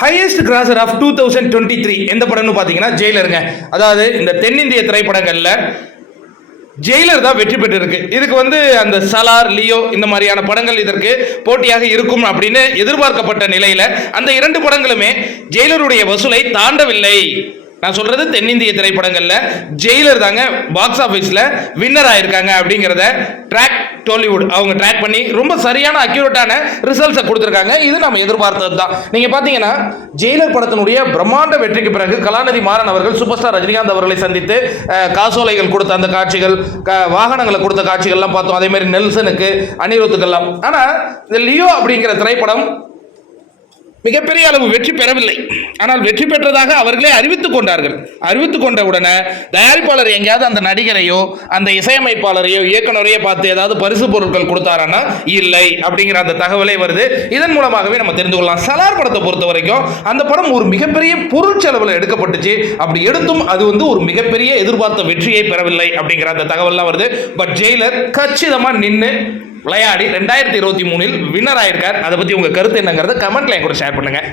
Highest grosser of two thousand twenty three எந்த படம்னு பார்த்தீங்கன்னா ஜெயிலருங்க அதாவது இந்த தென்னிந்திய திரைப்படங்களில் ஜெயிலர் தான் வெற்றி பெற்றிருக்கு. இதுக்கு வந்து அந்த சலார் லியோ இந்த மாதிரியான படங்கள் இதற்கு போட்டியாக இருக்கும் அப்படின்னு எதிர்பார்க்கப்பட்ட நிலையில் அந்த இரண்டு படங்களுமே ஜெயிலருடைய வசூலை தாண்டவில்லை. நான் சொல்றது தென்னிந்திய திரைப்படங்கள்ல. ஜெயிலர் தாங்க பாக்ஸ் ஆஃபீஸில் வின்னர் ஆயிருக்காங்க அப்படிங்கிறத ட்ராக் டோலிவுட் அவங்க ட்ராக் பண்ணி ரொம்ப சரியான அக்யூரேட்டான ரிசல்ட்ஸை கொடுத்துருக்காங்க. இது நம்ம எதிர்பார்த்தது தான். நீங்க பார்த்தீங்கன்னா ஜெயிலர் படத்தினுடைய பிரம்மாண்ட வெற்றிக்கு பிறகு கலாநிதி மாறன் அவர்கள் சூப்பர் ஸ்டார் ரஜினிகாந்த் அவர்களை சந்தித்து காசோலைகள் கொடுத்த அந்த காட்சிகள் வாகனங்களை கொடுத்த காட்சிகள்லாம் பார்த்தோம். அதே மாதிரி நெல்சனுக்கு அனிருத்துக்கெல்லாம். ஆனா இந்த லியோ அப்படிங்கிற திரைப்படம் மிகப்பெரிய அளவு வெற்றி பெறவில்லை. ஆனால் வெற்றி பெற்றதாக அவர்களே அறிவித்துக் கொண்டார்கள். அறிவித்துக் கொண்ட உடனே தயாரிப்பாளர் எங்கேயாவது அந்த நடிகரையோ அந்த இசையமைப்பாளரையோ இயக்குனரையோ பார்த்து ஏதாவது பரிசு பொருட்கள் கொடுத்தாரான்னா இல்லை அப்படிங்கிற அந்த தகவலே வருது. இதன் மூலமாகவே நம்ம தெரிந்து கொள்ளலாம். சலார் படத்தை பொறுத்த வரைக்கும் அந்த படம் ஒரு மிகப்பெரிய பொருட்செலவில் எடுக்கப்பட்டுச்சு. அப்படி எடுத்தும் அது வந்து ஒரு மிகப்பெரிய எதிர்பார்த்த வெற்றியை பெறவில்லை அப்படிங்கிற அந்த தகவல்லாம் வருது. பட் ஜெயிலர் கச்சிதமாக நின்று விளையாடி ரெண்டாயிரத்தி இருபத்தி மூணில் வின்னர் ஆயிருக்கார். அதை பற்றி உங்கள் கருத்து என்னங்கிறத கமெண்ட்ல என் கூட ஷேர் பண்ணுங்கள்